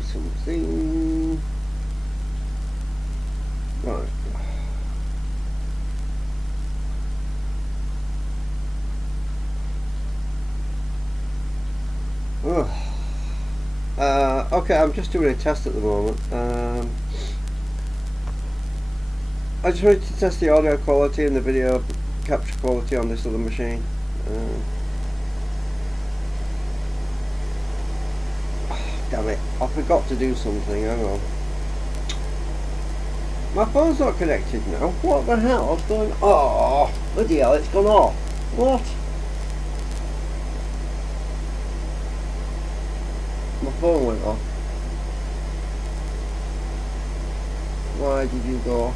do something. Right. Okay, I'm just doing a test at the moment. I just wanted to test the audio quality and the video capture quality on this other machine. Damn it, I forgot to do something, hang on. My phone's not connected now. What the hell is going on? Oh, bloody hell, it's gone off. What? My phone went off. Why did you go off?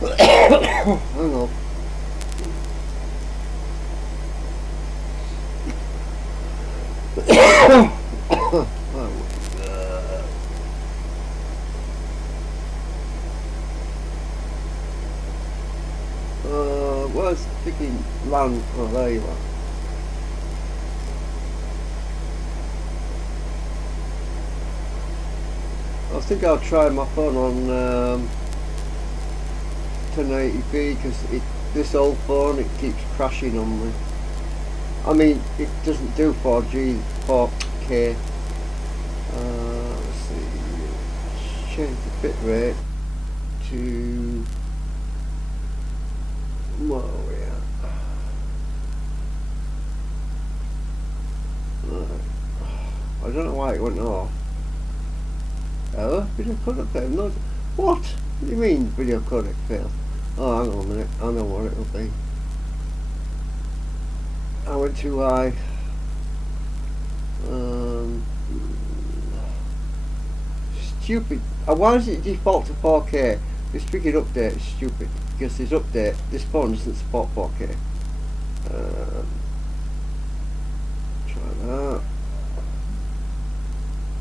Hang on. Where's the freaking land? Oh, there you are. I think I'll try my phone on 1080p because this old phone, it keeps crashing on me. I mean, it doesn't do 4K. Let's see. Change the bit rate to. Where are we at? I don't know why it went off. Video codec failed. No. What? What do you mean video codec failed? Oh, hang on a minute. I know what it'll be. I went too high. Stupid. Why does it default to 4K? This freaking update is stupid. Because this update, this phone doesn't support 4K. Try that.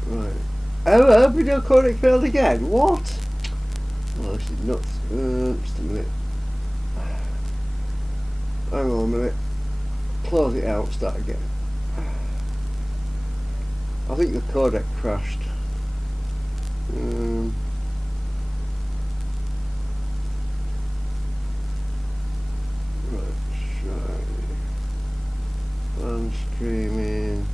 Right. Oh, video codec failed again. What? Oh, this is nuts. Just a minute. Hang on a minute. Close it out. Start again. I think the codec crashed. Right. Try. I'm streaming.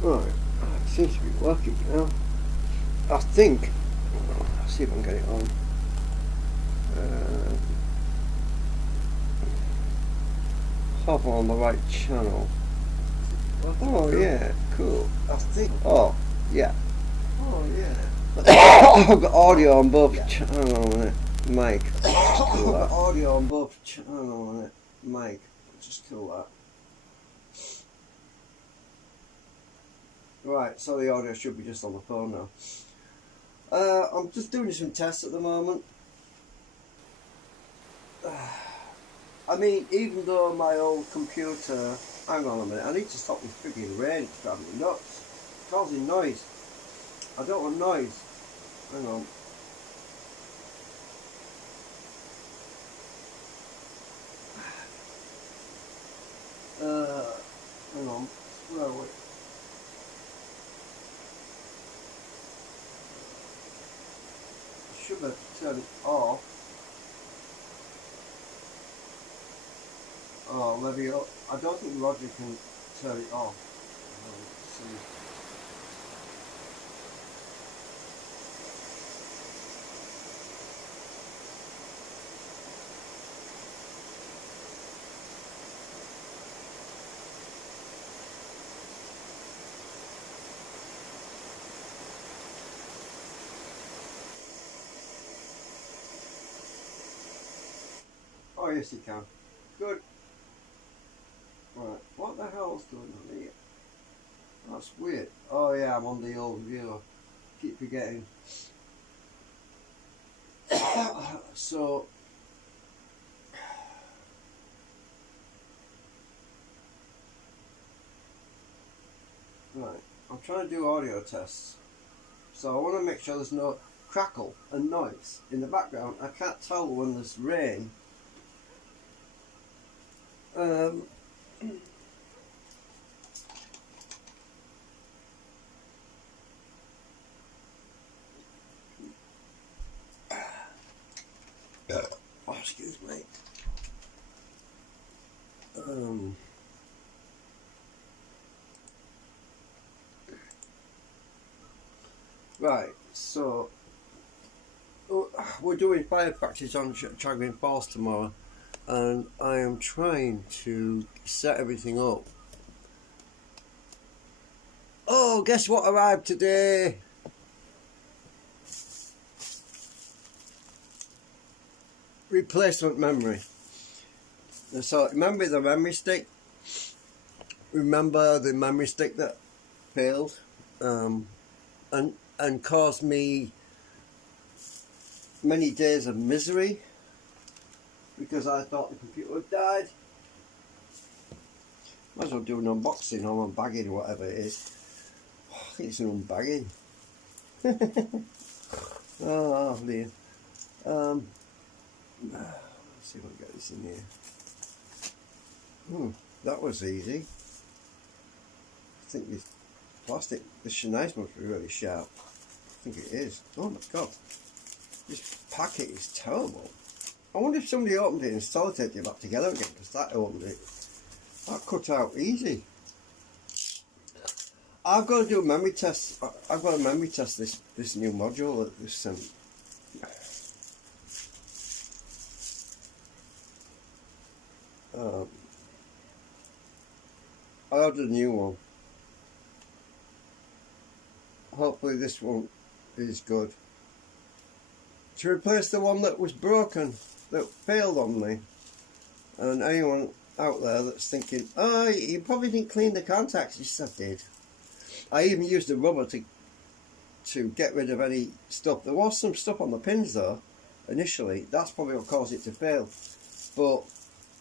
Right, it seems to be working now. I think. Let's see if I can get it on. Hope I'm on the right channel. Oh yeah, cool. I think. Oh yeah. Oh yeah. I've got audio on both channels. Hang on a minute. Mic. I've got audio on both channels. Hang on a minute. Mic. Just kill that. Right, so the audio should be just on the phone now. I'm just doing some tests at the moment. I mean, even though my old computer... Hang on a minute, I need to stop this freaking rain, it's driving me nuts. It's causing noise. I don't want noise. Hang on. Hang on. Where are we? Should have turned it off. Oh, maybe I don't think Roger can turn it off. Let's see. Oh yes, you can. Good. Right, what the hell's going on here? That's weird. Oh yeah, I'm on the old viewer. Keep forgetting. So I'm trying to do audio tests, so I want to make sure there's no crackle and noise in the background. I can't tell when there's rain. Oh, excuse me. Right, so we're doing fire practice on Chagrin Falls tomorrow, and I am trying to set everything up. Oh, guess what arrived today? Replacement memory. So remember the memory stick? Remember the memory stick that failed and caused me many days of misery because I thought the computer had died. Might as well do an unboxing or unbagging or whatever it is. Oh, I think it's an unbagging. Oh dear. Let's see if I can get this in here. That was easy. I think this plastic, the Chinese must be really sharp. I think it is. Oh my god. This packet is terrible. I wonder if somebody opened it and sellotaped it back together again, because that opened it. That cut out easy. I've got to do a memory test. I've got to memory test this new module. This I ordered a new one. Hopefully this one is good. To replace the one that was broken, that failed on me. And anyone out there that's thinking, oh, you probably didn't clean the contacts. Yes, I did. I even used the rubber to get rid of any stuff. There was some stuff on the pins though, initially. That's probably what caused it to fail. But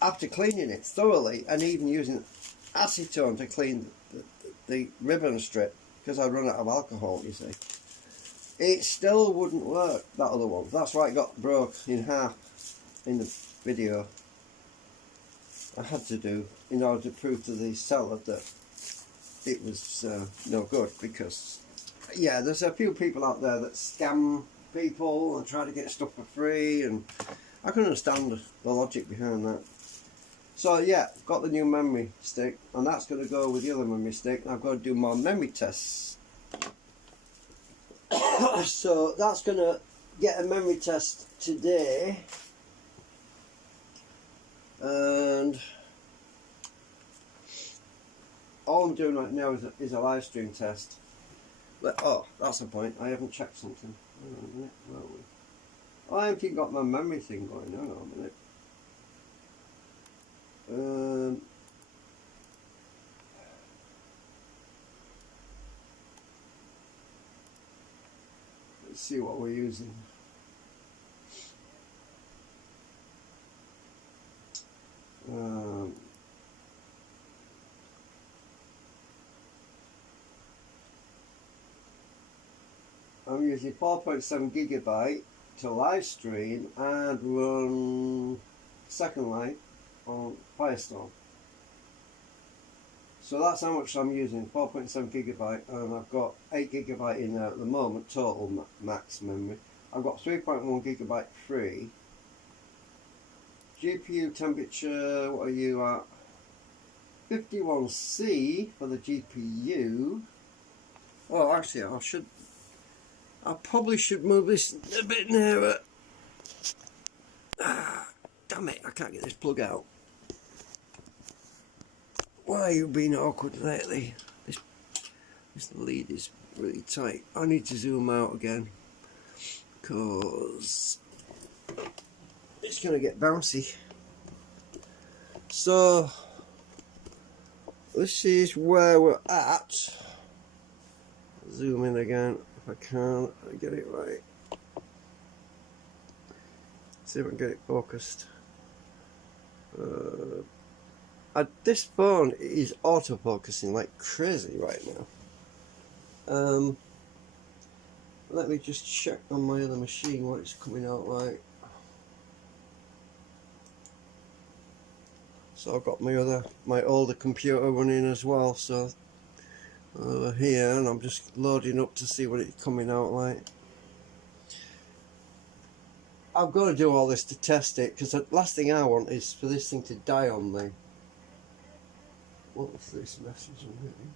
after cleaning it thoroughly and even using acetone to clean the ribbon strip, because I'd run out of alcohol, you see, it still wouldn't work, that other one. That's why it got broke in half in the video. I had to do in order to prove to the seller that it was no good, because yeah, there's a few people out there that scam people and try to get stuff for free, and I can understand the logic behind that. So yeah, got the new memory stick, and that's going to go with the other memory stick, and I've got to do more memory tests. So that's going to get a memory test today, and all I'm doing right now is a live stream test. But, oh, that's the point, I haven't checked something. Hang on a minute, where are we? Oh, I haven't got my memory thing going, hang on a minute. Let's see what we're using. I'm using 4.7 gigabyte to live stream and run Second Life on Firestone. So that's how much I'm using, 4.7 gigabyte, and I've got 8 gigabyte in there at the moment, total max memory. I've got 3.1 gigabyte free. GPU temperature, what are you at? 51C for the GPU. Oh, actually, I probably should move this a bit nearer. Ah, damn it, I can't get this plug out. Why are you being awkward lately? This lead is really tight. I need to zoom out again, because it's going to get bouncy. So this is where we're at. Zoom in again if I can. I get it right. See if I can get it focused. This phone is autofocusing like crazy right now. Let me just check on my other machine what it's coming out like. So I've got my older computer running as well, so over here, and I'm just loading up to see what it's coming out like. I've got to do all this to test it, because the last thing I want is for this thing to die on me. What was this message I'm getting?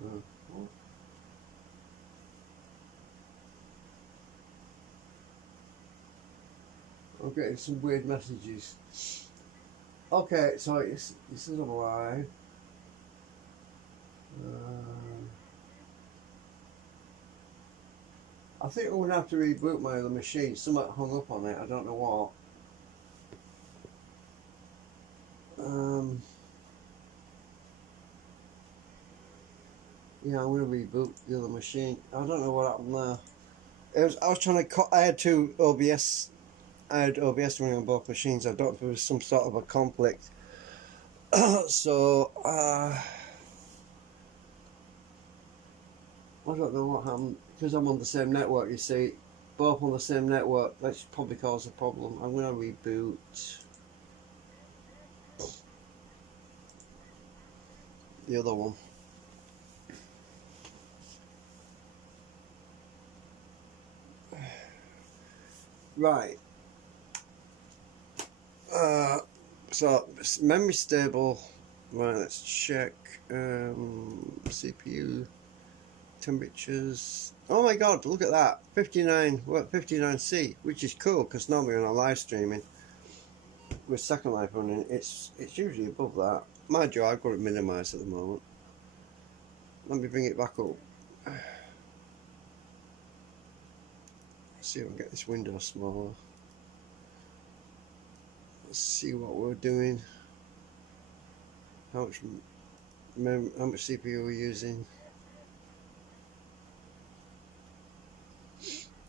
What? I'm getting some weird messages. Okay, so this is a live. I think I'm going to have to reboot my other machine. Something hung up on it, I don't know what. Yeah, I'm going to reboot the other machine. I don't know what happened there. I was trying to I had two OBS. I had OBS running on both machines. I don't know if there was some sort of a conflict. So I don't know what happened, because I'm on the same network, you see, both on the same network. That should probably cause a problem. I'm going to reboot the other one. Right. So memory stable. Right, let's check CPU temperatures. Oh my god, look at that, 59C, which is cool, because normally when I'm live streaming with Second Life running, it's usually above that. Mind you, I've got it minimised at the moment. Let me bring it back up. Let's see if I can get this window smaller. Let's see what we're doing. How much CPU we're using.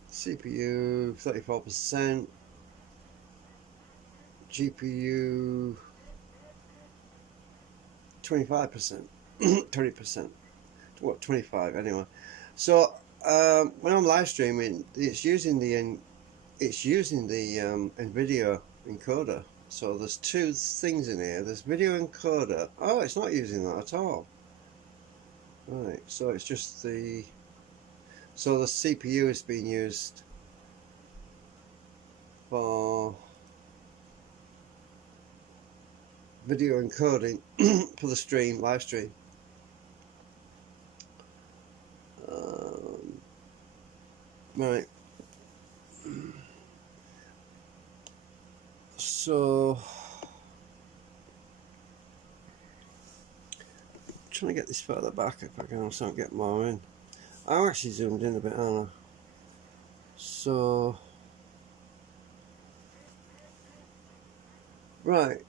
CPU 34%, GPU 25%, 20%. What, 25 anyway. So when I'm live streaming, it's using the NVIDIA encoder. So there's two things in here. There's video encoder. Oh, it's not using that at all. Right, so it's just the CPU is being used for video encoding for the stream, live stream. Right. So I'm trying to get this further back if I can, so I don't get more in. I'm actually zoomed in a bit, aren't I? So right.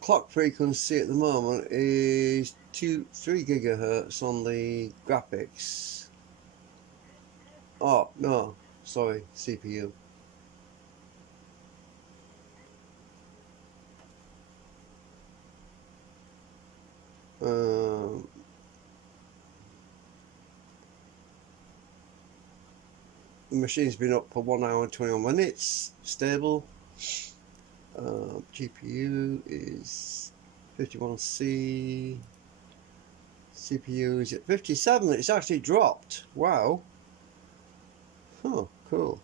Clock frequency at the moment is 3 gigahertz on the graphics. Oh no, sorry, CPU. The machine's been up for 1 hour and 21 minutes, stable. GPU is 51C. CPU is at 57. It's actually dropped. Wow. Oh, cool.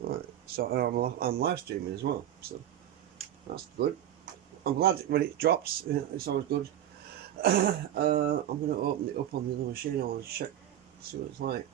Right. So I'm live streaming as well. So that's good. I'm glad when it drops. It's always good. I'm going to open it up on the other machine. I want to check, see what it's like.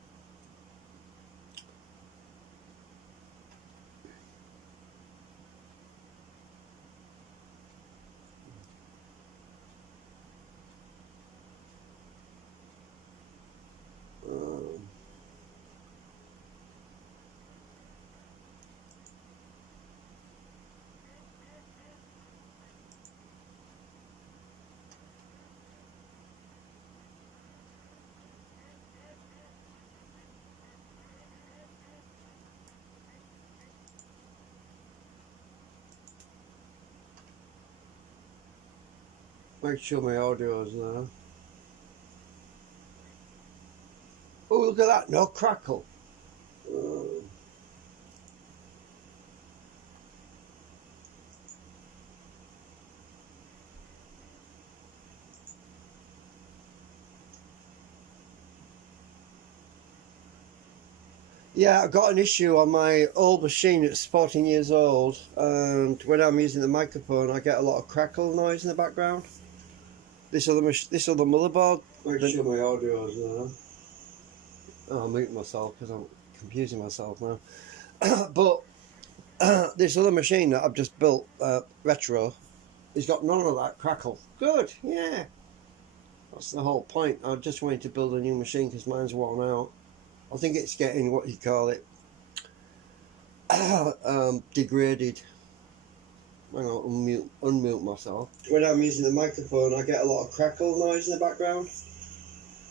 Make sure my audio is there. Oh, look at that, no crackle. Yeah, I've got an issue on my old machine. It's 14 years old, and when I'm using the microphone, I get a lot of crackle noise in the background. This other motherboard. Make sure my audio is there. Oh, I'm muting myself because I'm confusing myself now. But this other machine that I've just built, retro, has got none of that crackle. Good, yeah. That's the whole point. I just wanted to build a new machine because mine's worn out. I think it's getting, what you call it, degraded. Hang on, unmute myself. When I'm using the microphone, I get a lot of crackle noise in the background.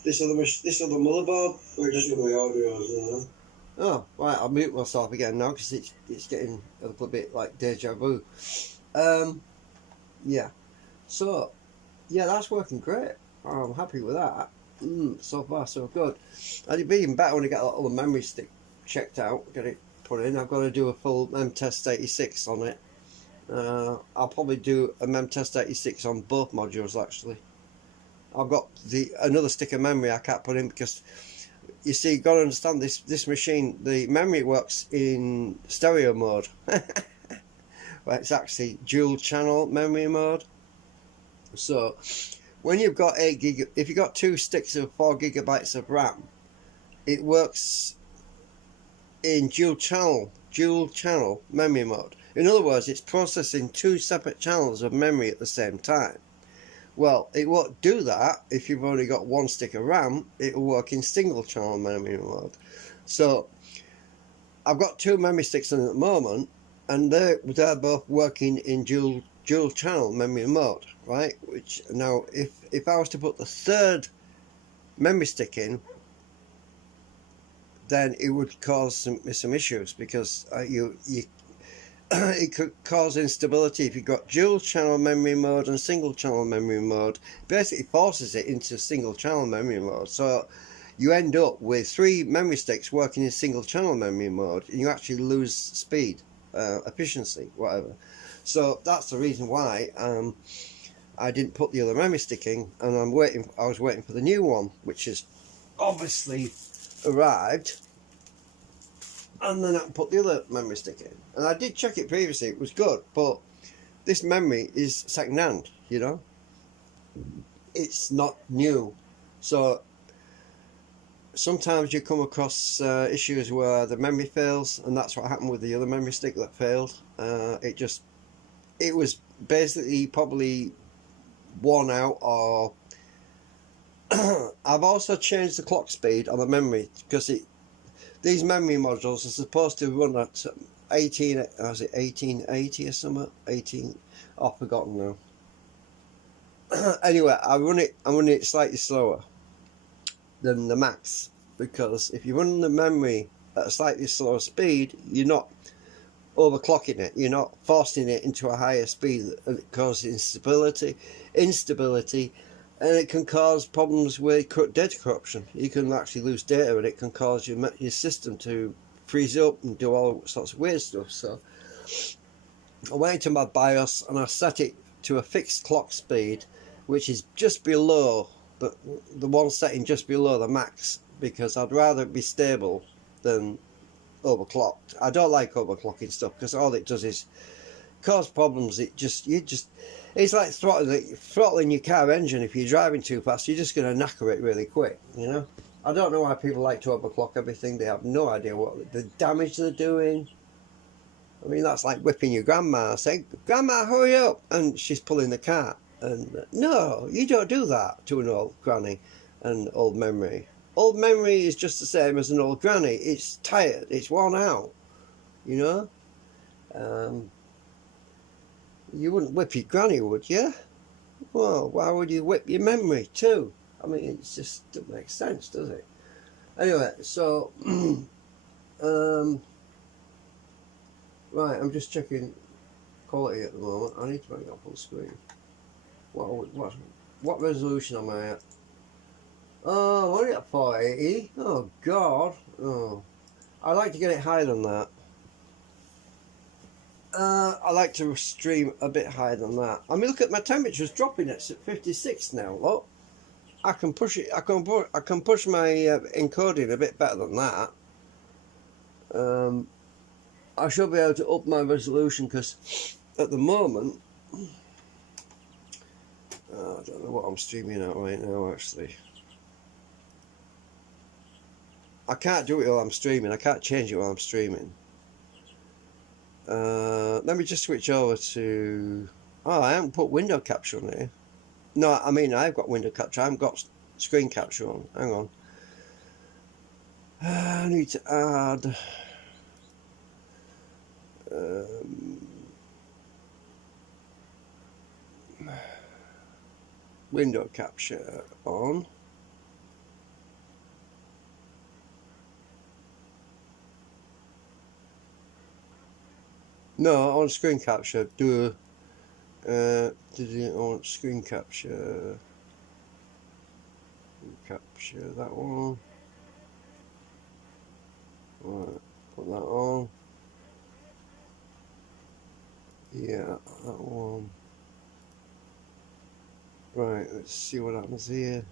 This other motherboard. Make sure my audio is there. Oh, right, I'll mute myself again now because it's getting a little bit like deja vu. Yeah. So, yeah, that's working great. I'm happy with that. So far so good. It'd be even better when I get all the memory stick checked out, get it put in. I've got to do a full memtest 86 on it. I'll probably do a memtest 86 on both modules actually. I've got another stick of memory I can't put in because you see, you've got to understand this machine, the memory works in stereo mode. Well, it's actually dual channel memory mode. So when you've got if you've got two sticks of 4 gigabytes of RAM, it works in dual channel memory mode. In other words, it's processing 2 separate channels of memory at the same time. Well, it won't do that if you've only got 1 stick of RAM. It will work in single channel memory mode. So I've got 2 memory sticks in at the moment, and they're both working in dual channel memory mode, right? Which now, if I was to put the 3rd memory stick in, then it would cause some issues because it could cause instability. If you've got dual channel memory mode and single channel memory mode, it basically forces it into single channel memory mode. So you end up with 3 memory sticks working in single channel memory mode, and you actually lose speed, efficiency, whatever. So that's the reason why I didn't put the other memory stick in, and I was waiting for the new one, which has obviously arrived. And then I can put the other memory stick in. And I did check it previously, it was good, but this memory is second hand, you know? It's not new. So sometimes you come across issues where the memory fails, and that's what happened with the other memory stick that failed. It was basically probably worn out, or I've also changed the clock speed on the memory because these memory modules are supposed to run at 1880 or something. 18, I've forgotten now. Anyway, I'm running it slightly slower than the max, because if you run the memory at a slightly slower speed, you're not overclocking it, you're not forcing it into a higher speed, and it causes instability, and it can cause problems with data corruption. You can actually lose data, and it can cause your system to freeze up and do all sorts of weird stuff. So I went into my BIOS and I set it to a fixed clock speed, which is just below the one setting just below the max, because I'd rather it be stable than overclocked. I don't like overclocking stuff because all it does is cause problems. It's like throttling your car engine. If you're driving too fast, you're just going to knacker it really quick, you know. I don't know why people like to overclock everything. They have no idea what the damage they're doing. I mean, that's like whipping your grandma, saying, "Grandma, hurry up," and she's pulling the car. And no, you don't do that to an old granny and old memory. Old memory is just the same as an old granny. It's tired, it's worn out, you know. You wouldn't whip your granny, would you? Well, why would you whip your memory too? I mean, it just doesn't make sense, does it? Anyway, so right, I'm just checking quality at the moment. I need to bring it up full screen. What resolution am I at? Oh, I'm only at 480. Oh God. Oh, I'd like to get it higher than that. I like to stream a bit higher than that. I mean, look at my temperature's dropping. It's at 56 now. Look, I can push it. I can push my encoding a bit better than that. I should be able to up my resolution because at the moment, I don't know what I'm streaming at right now. Actually, I can't do it while I'm streaming. I can't change it while I'm streaming. Let me just switch over to... Oh, I haven't put window capture on here. No, I mean, I've got window capture. I haven't got screen capture on. Hang on. I need to add... window capture on. No, on screen capture. Did it on screen capture? Capture that one. Right, put that on. Yeah, that one. Right, let's see what happens here.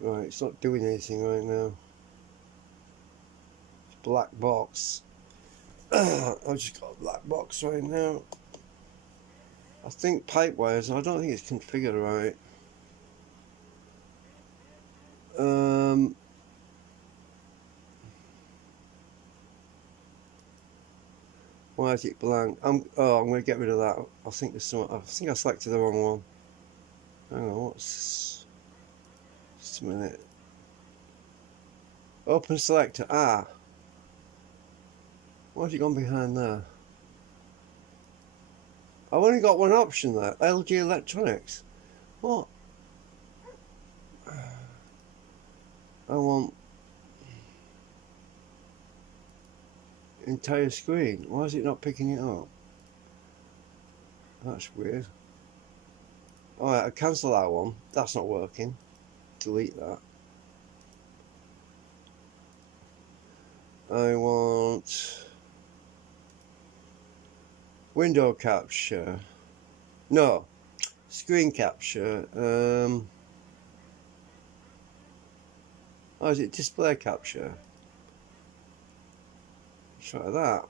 Right, it's not doing anything right now. It's black box. I've just got a black box right now. I think pipe wires, I don't think it's configured right. Why is it blank? I'm going to get rid of that. I think there's some. I think I selected the wrong one. Hang on, what's? Just a minute. Open selector. Ah. Why's it gone behind there? I've only got one option there. LG Electronics. What? I want entire screen. Why is it not picking it up? That's weird. Alright, I cancel that one. That's not working. Delete that. I want window capture. No, screen capture. Oh, is it display capture? Try that.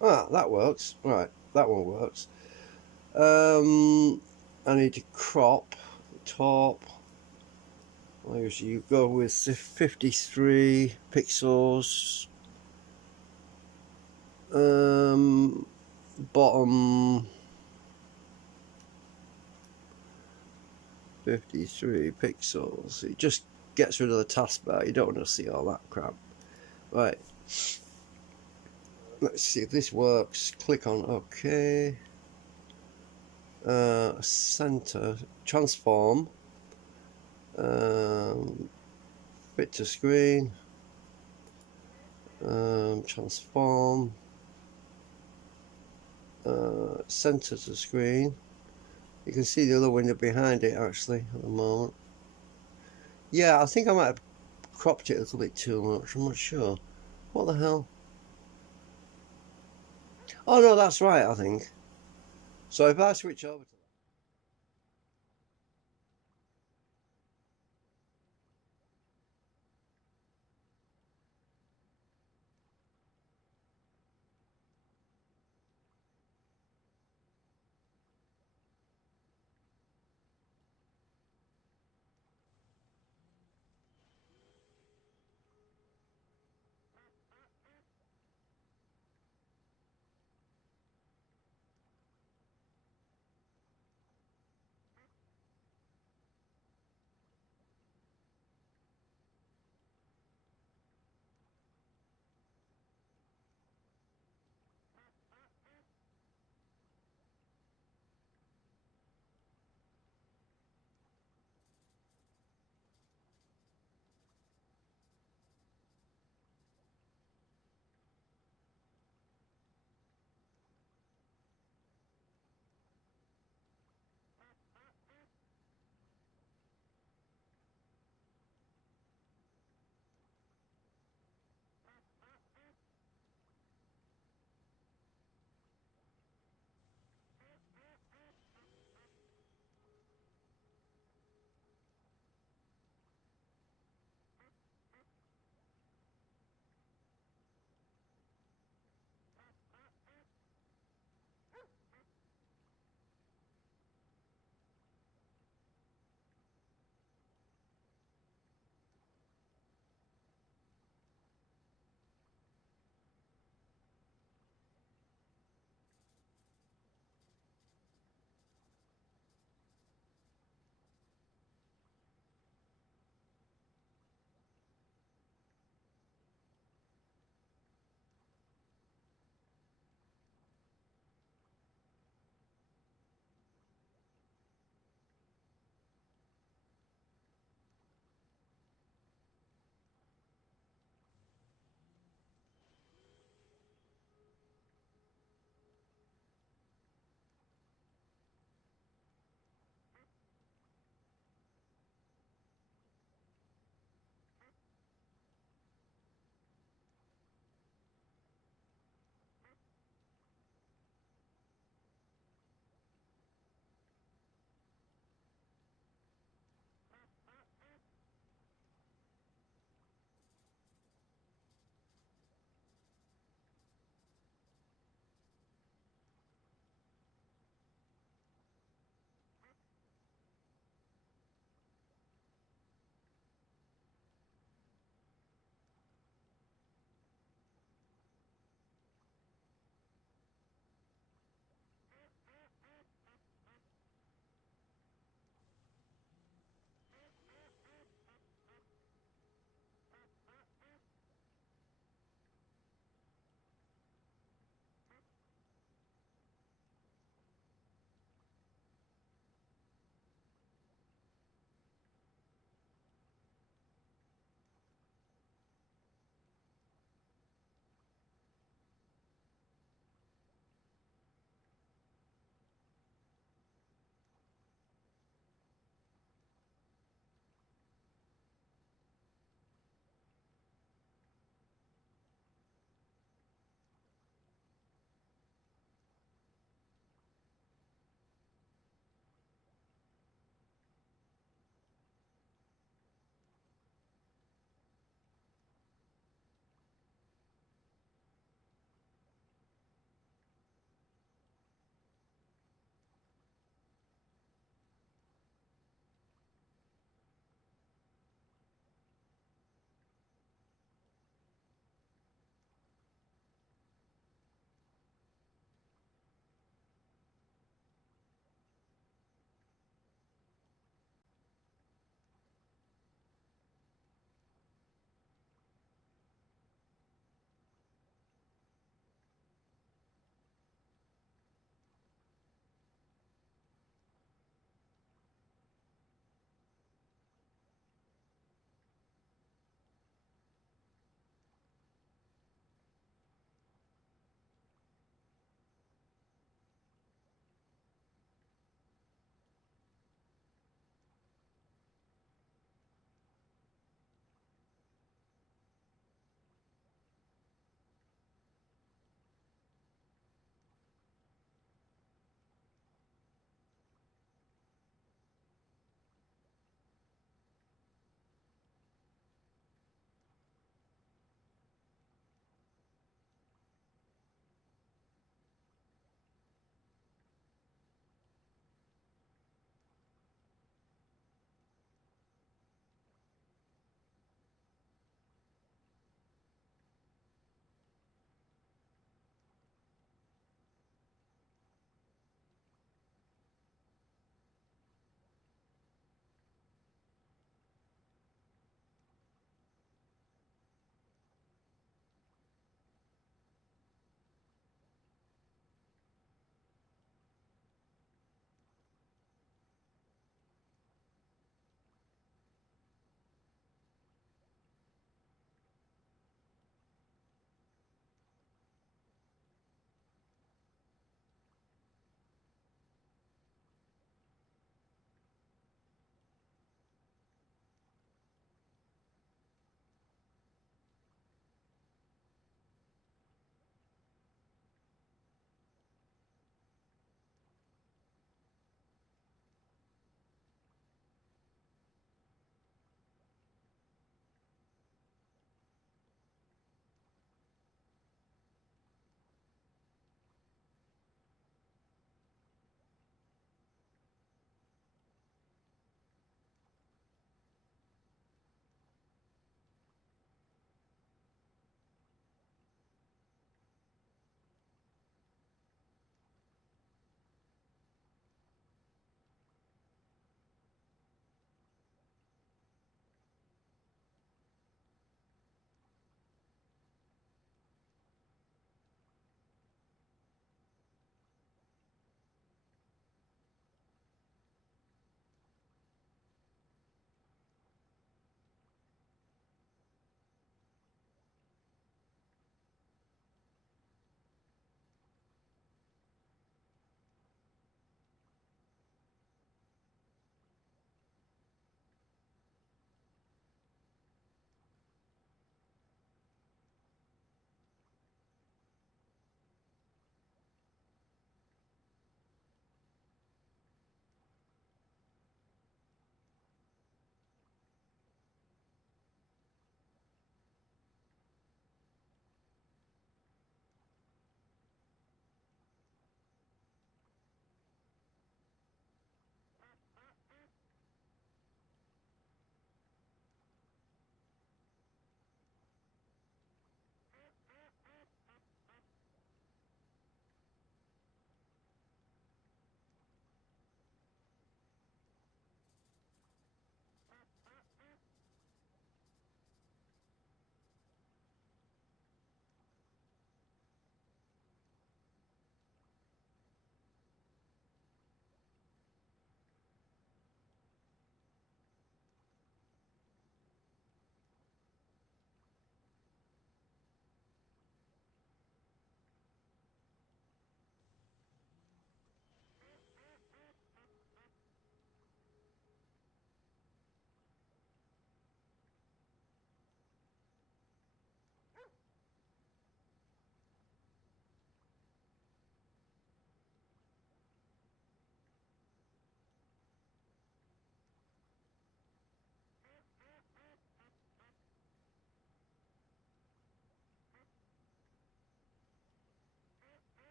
Ah, that works. Right, that one works. I need to crop the top. I usually go with 53 pixels. Bottom 53 pixels. It just gets rid of the taskbar. You don't want to see all that crap. Right. Let's see if this works. Click on OK. Center. Transform. Fit to screen. Transform. Center to screen. You can see the other window behind it actually at the moment. Yeah, I think I might have cropped it a little bit too much. I'm not sure. What the hell? Oh no, that's right, I think. So if I switch over to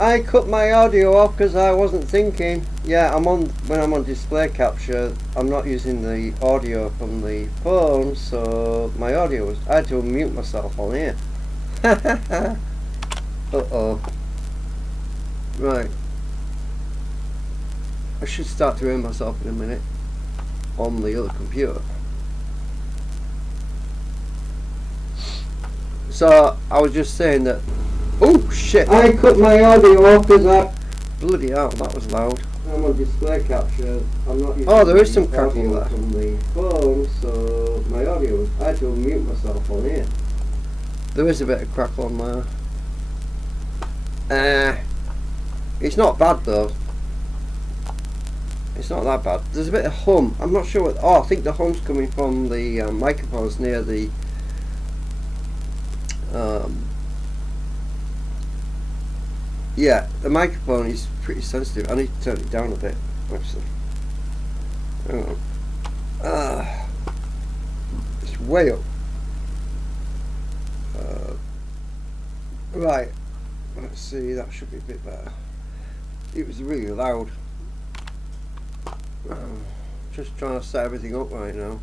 I cut my audio off because I wasn't thinking. Yeah, when I'm on display capture, I'm not using the audio from the phone, so my audio was. I had to unmute myself on here. Uh-oh. Right. I should start to hear myself in a minute on the other computer. So I was just saying that. Oh shit! I cut my audio off because I. Bloody hell, that was loud. I'm on display capture. I'm not using. Oh, there is some crackling there from the phone, so my audio was. I had to unmute myself on here. There is a bit of crackle on there. It's not bad though. It's not that bad. There's a bit of hum. I'm not sure what. Oh, I think the hum's coming from the microphones near the. Yeah, the microphone is pretty sensitive. I need to turn it down a bit, actually. Hang on. It's way up. Right. Let's see. That should be a bit better. It was really loud. Just trying to set everything up right now.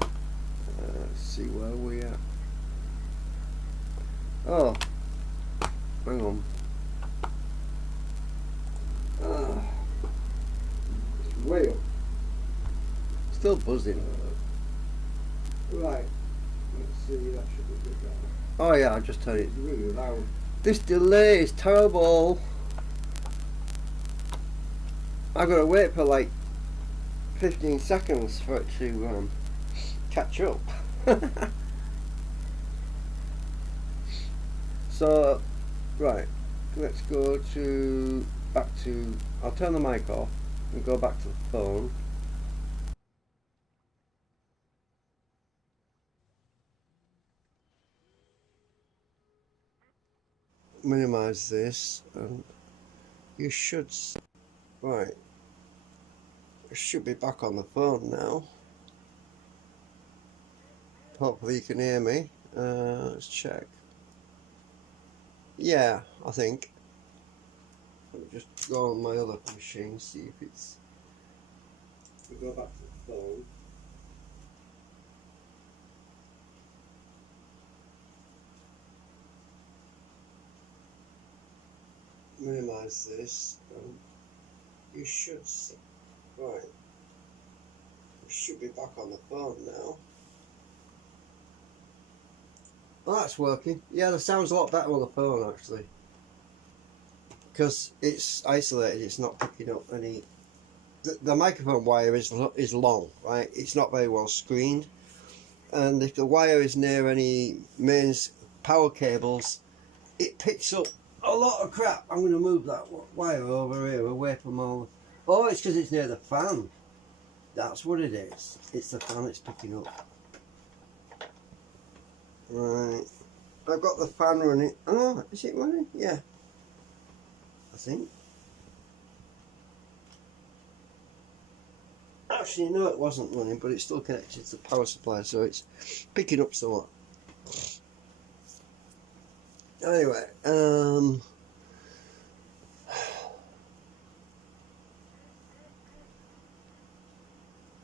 Let's see where we are. Oh, hang on. It's way up. Still buzzing. Right. Let's see. That should be a bit better. Oh yeah, I just turned it. It's really loud. This delay is terrible. I've got to wait for like 15 seconds for it to catch up. So, right, let's go back to, I'll turn the mic off and go back to the phone. Minimize this, and you should, right, I should be back on the phone now. Hopefully you can hear me. Let's check. Yeah, I think. Let me just go on my other machine, see if it's. We go back to the phone. Minimize this. You should see. Right. We should be back on the phone now. Oh, that's working. Yeah, the sound's a lot better on the phone actually. Because it's isolated, it's not picking up any. The microphone wire is long, right? It's not very well screened, and if the wire is near any mains power cables, it picks up a lot of crap. I'm going to move that wire over here, away from all. Oh, it's because it's near the fan. That's what it is. It's the fan it's picking up. Right. I've got the fan running. Oh, is it running? Yeah. I think. Actually, no, it wasn't running, but it's still connected to the power supply, so it's picking up somewhat. Anyway,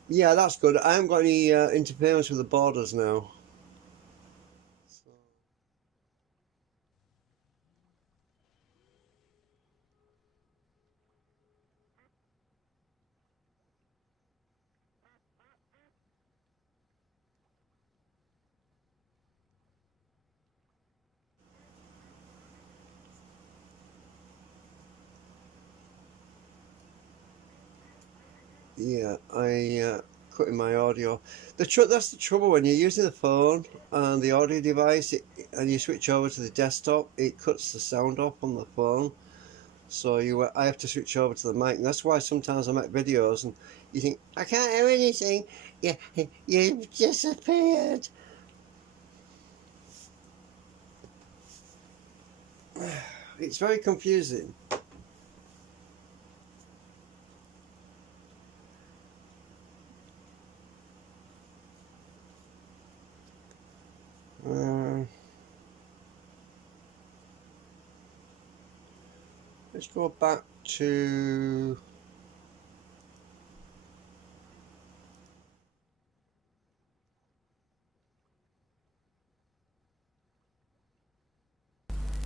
yeah, that's good. I haven't got any interference with the borders now. Yeah, I cutting my audio. That's the trouble when you're using the phone and the audio device, and you switch over to the desktop. It cuts the sound off on the phone, so I have to switch over to the mic. And that's why sometimes I make videos and you think I can't hear anything. Yeah, you've disappeared. It's very confusing. Let's go back to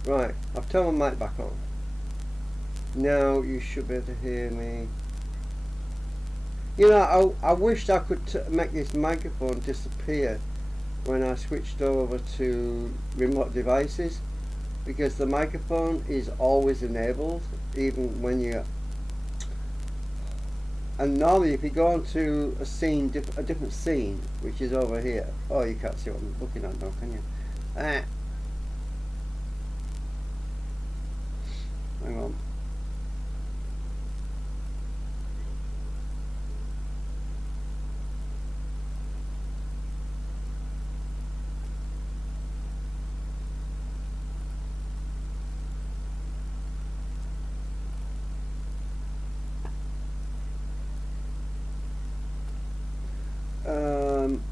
right. I've turned my mic back on. Now you should be able to hear me. You know, I wished I could make this microphone disappear when I switched over to remote devices, because the microphone is always enabled even when you. And normally, if you go onto a scene, a different scene, which is over here. Oh, you can't see what I'm looking at now, can you? Hang on.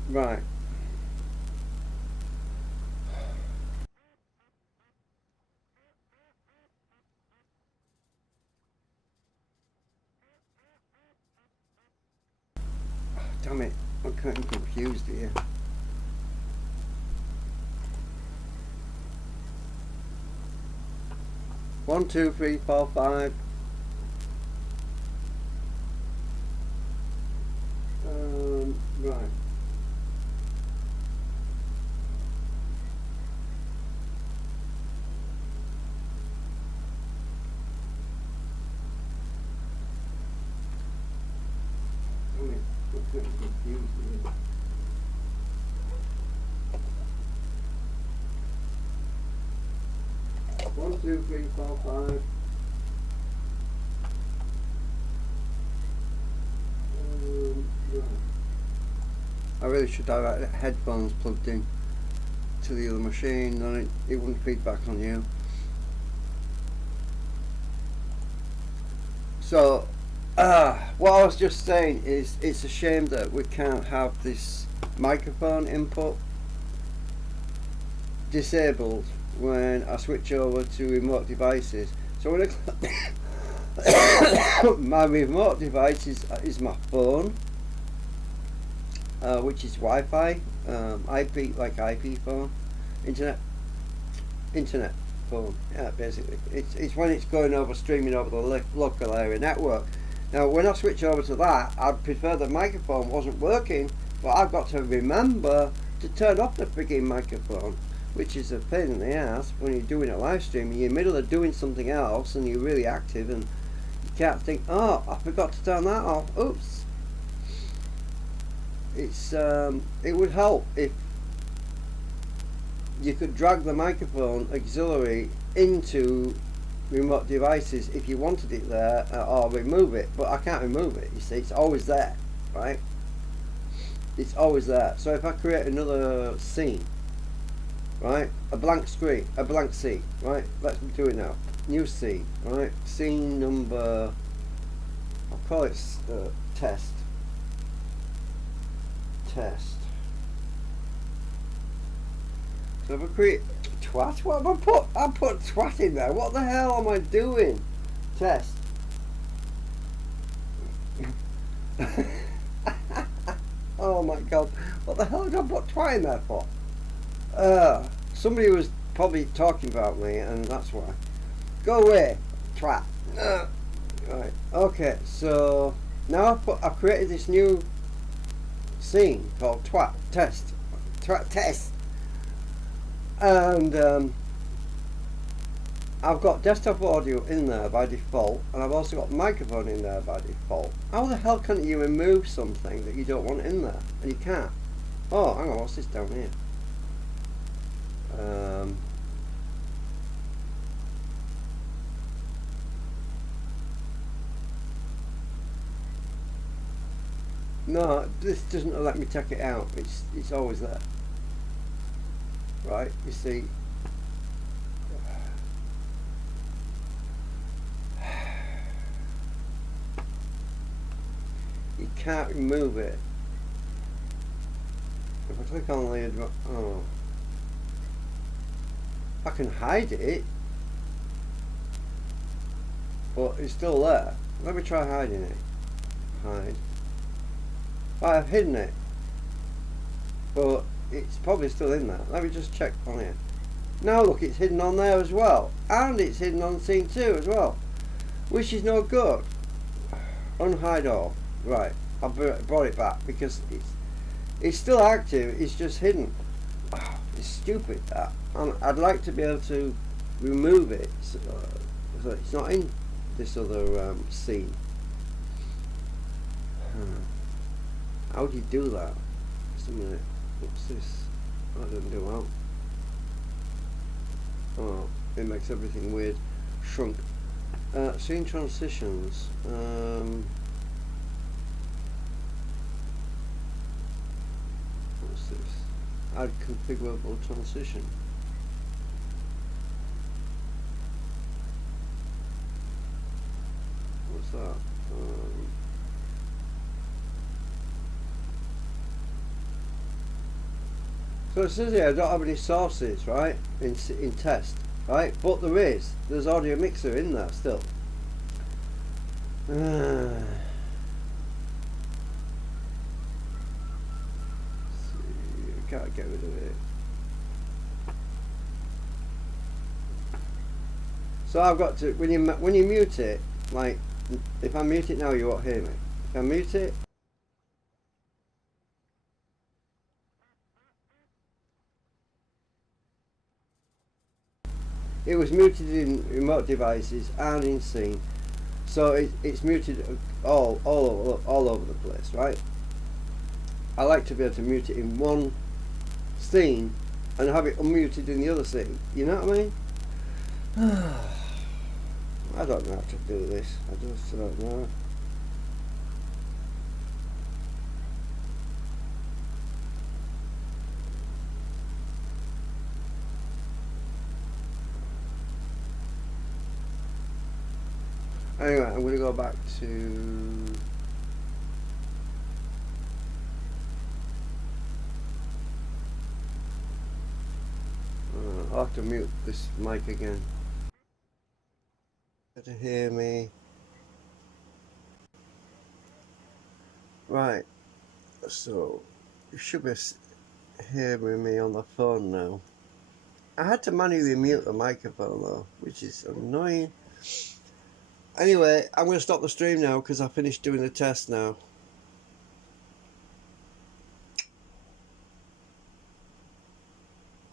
Right. Damn it, I'm getting confused here. One, two, three, four, five. Right. I'm getting confused here. One, two, three, four, five. Right. I really should have headphones plugged in to the other machine, then it wouldn't feedback on you. So, what I was just saying is, it's a shame that we can't have this microphone input disabled when I switch over to remote devices. So when my remote device is my phone, which is Wi-Fi, IP, like IP phone, internet phone. Yeah, basically, it's when it's going over, streaming over the local area network. Now, when I switch over to that, I'd prefer the microphone wasn't working, but I've got to remember to turn off the frigging microphone, which is a pain in the ass when you're doing a live stream. You're in the middle of doing something else and you're really active and you can't think, oh, I forgot to turn that off. Oops. It would help if you could drag the microphone auxiliary into remote devices if you wanted it there, or remove it, but I can't remove it. You see, it's always there, right? It's always there. So if I create another scene, right, a blank screen, a blank scene, right, let's do it now. New scene, right, scene number, I'll call it test. So if I create twat, what have I put? I put twat in there. What the hell am I doing? Test. Oh my god, what the hell did I put twat in there for? Somebody was probably talking about me, and that's why. Go away, twat. Right. Okay. So now I've created this new scene called twat test. Twat test. And I've got desktop audio in there by default, and I've also got microphone in there by default. How the hell can you remove something that you don't want in there? And you can't. Oh, hang on, what's this down here? No, this doesn't let me take it out. It's always there. Right, you see. You can't remove it. If I click on the I can hide it. but it's still there. Let me try hiding it. Hide. Right, I've hidden it, but it's probably still in there. Let me just check on here. Now look, it's hidden on there as well, and it's hidden on scene 2 as well, which is no good. Unhide all. Right, I brought it back because it's still active, it's just hidden. It's stupid that. I'd like to be able to remove it so it's not in this other scene. How do you do that? Just a minute. What's this? That doesn't do well. Oh, it makes everything weird. Shrunk. Scene transitions. What's this? Add configurable transition. What's that? So it says here I don't have any sources, right, in test, right, but there's audio mixer in there still. See, I can't get rid of it. So I've got to, when you mute it, like, if I mute it now you won't hear me. If I mute it, it was muted in remote devices and in scene, so it's muted all over the place, right? I like to be able to mute it in one scene and have it unmuted in the other scene. You know what I mean? I don't know how to do this. I just don't know. Anyway, I'm going to go back to I'll have to mute this mic again. To hear me. Right, so you should be hearing me on the phone now. I had to manually mute the microphone though, which is annoying. Anyway, I'm going to stop the stream now because I finished doing the test now.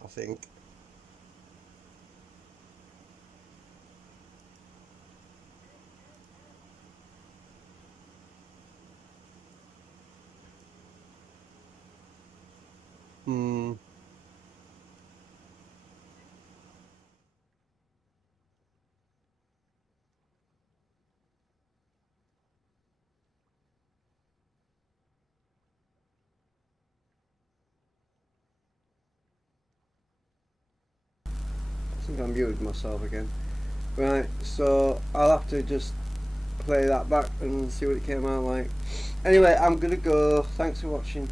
I think. I think I muted myself again. Right, so I'll have to just play that back and see what it came out like. Anyway, I'm gonna go. Thanks for watching.